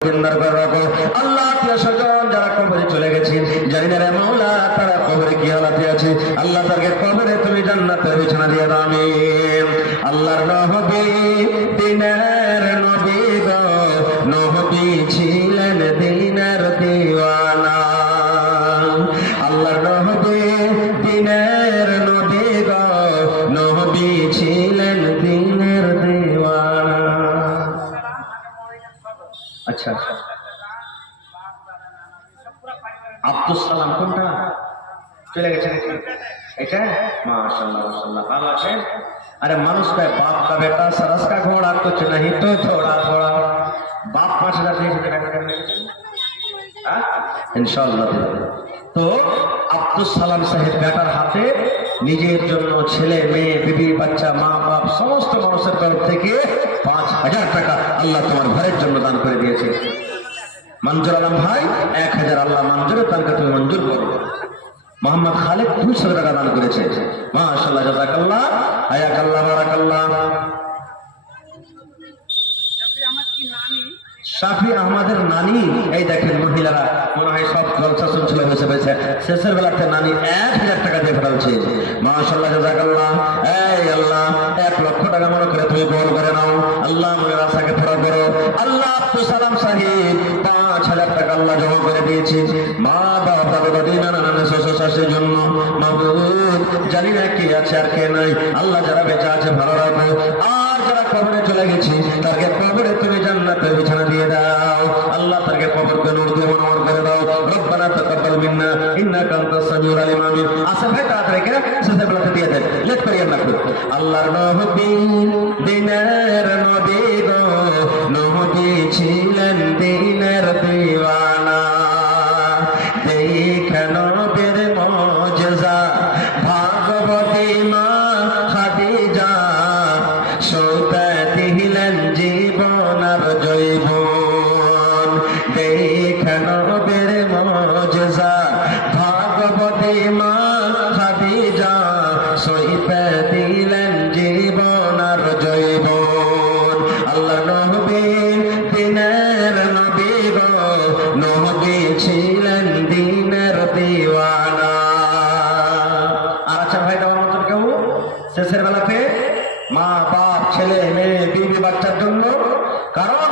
আল্লাহ আত্মীয় স্বজন যারা কবরে চলে গেছেন, জানি না রে মাওলা তারা কবরে কি হালাতে আছে। আল্লাহ তাকে কবরে তুমি জান্নাতের বিছানা দিয়ে দাও আমিন। আল্লাহর নবী দিনের নবী গো, নবী ছিলেন দিনের দিওয়ানা। আল্লাহর নবী দিনের নবী গো, নবী ছিলেন দিনের দিওয়ানা। আচ্ছা আব্দুস সালাম কোনটা চলে গেছে নাকি? এটা মাশাআল্লাহ মাশাআল্লাহ, ভালো আছেন? अरे মানুষ কয় বাপ का बेटा सरस का घोड़ा कुछ नहीं तो थोड़ा थोड़ा। बाप 5000 দিয়েছে বেটা কেমন লেগেছে? হ্যাঁ ইনশাআল্লাহ দেবে। তো আব্দুস সালাম সাহেব বেটার হাতে নিজের জন্য ছেলে মেয়ে বিবি বাচ্চা মা বাপ সমস্ত মানুষের তরফ থেকে 5000 টাকা আল্লাহ তোমার ঘরের জন্য দান করে দিয়েছে। মঞ্জুর আলম ভাই 1000, আল্লাহ মঞ্জুর তাকে তুমি মঞ্জুর করো। মোহাম্মদ খালেদ 200 টাকা দান করেছে। মাশাআল্লাহ জাযাকাল্লাহ হায়াকাল্লাহ বারাকাল্লাহ। শাফি আহমদের নানি, এই দেখেন মহিলারা মনে হয় সব জলসা চলছিল বসে বসে, শেষের বেলাতে নানি 1000 টাকা দিয়ে ফেরাচ্ছে। মাশাআল্লাহ জাযাকাল্লাহ। এই আল্লাহ 1 লক্ষ টাকা মনে করে তুমি বড় করে নাও, আল্লাহ মনের আশাকে পুরো করো। আল্লাহ আব্দুল সালাম সাহেব 5000 টাকা আল্লাহ জমা করে দিয়েছে মা বাবা দাদা দাদি নানা নানা শ্বশুর শাশুড়ির জন্য। মাবুদ জানি না কে আছে আর কে নাই, আল্লাহ যারা বেঁচে আছে ভালো রাখো, আর যারা কবরে চলে গেছে তাকে কবরে তুমি জান্নাতের বিছানা দিয়ে দাও। আল্লাহ তাকে কবরকে নূর দিয়ে মনোহর করে দাও। রব্বানা তাকাব্বাল মিন্না ইন্নাকা আনতাস সামিউল আলিম। আমিন। আসে ভাই তাড়াতাড়ি করে শেষে বেলাতে দিয়ে দেন, লেট করিয়ে না। আল্লাহর নবী দিনের নবী গো, নবী ছিলেন দিনের দিওয়ানা। দেখেন নবীর মুজিজা ভাগবতী মা খাদিজা, সৌতে দিলেন জীবন আর জৈবন। দেখেন নবীর মুজিজা ভাগবতী মা খাদিজা, সৌতে দিলেন জীবন আর জৈবন। আল্লাহ নবী দিনের নবী গো, নবী ছিলেন দিনের দিওয়ানা। আর আচ্ছা ভাই দেওয়ার মতন কেউ শেষের বেলাতে মা বাপ ছেলে মেয়ে বিবি বাচ্চার জন্য, কারণ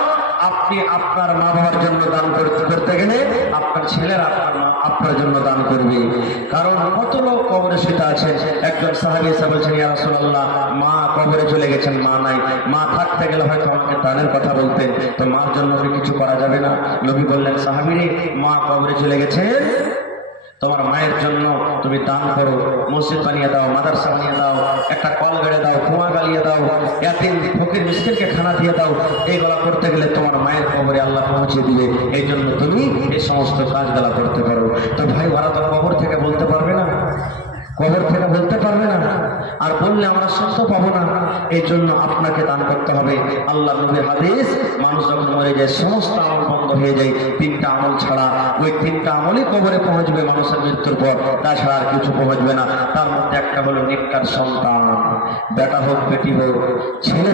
আপনি আপনার মা বাবার জন্য দান করতে গেলে আপনার ছেলেরা আপনার জন্য দান করবে। কারণ কত লোক কবরে শুতে আছে। একজন সাহাবী এসে বলছেন, ইয়া রাসূলুল্লাহ মা কবরে চলে গেছেন, মা নাই, মা থাকতে গেলে হয়তো আমাকে দানের কথা বলতেন, তো মার জন্য কিছু করা যাবে না? নবী বললেন, সাহাবী রে, মা কবরে চলে গেছেন, তোমার মায়ের জন্য তুমি দান করো, মসজিদ বানিয়ে দাও, মাদ্রাসা বানিয়ে দাও, একটা কল গেড়ে দাও, কুয়া গালিয়ে দাও, ইয়াতিম ফকির মিসকিনকে খানা দিয়ে দাও। এইগুলা করতে গেলে তোমার মায়ের কবরে আল্লাহ পৌঁছে দিবে। এই জন্য তুমি এই সমস্ত কাজগুলা করতে পারো। তো ভাই ওরা তো কবর থেকে বলতে পারবে না, কবর থেকে বলতে পারবে না, আর বললে আমরা সত্য পাবো না। এই জন্য আপনাকে দান করতে হবে। আল্লাহ নবীর হাদিস, মানুষ যখন মরে যায় সমস্ত আমল বন্ধ হয়ে যায়, 3টা আমল ছাড়া। ওই 3টা আমলই কবরে পৌঁছবে মানুষের মৃত্যুর পর, তাছাড়া আর কিছু পৌঁছবে না। তার মধ্যে একটা হলো নেককার সন্তান, বেটা হোক বেটি হোক, ছেলে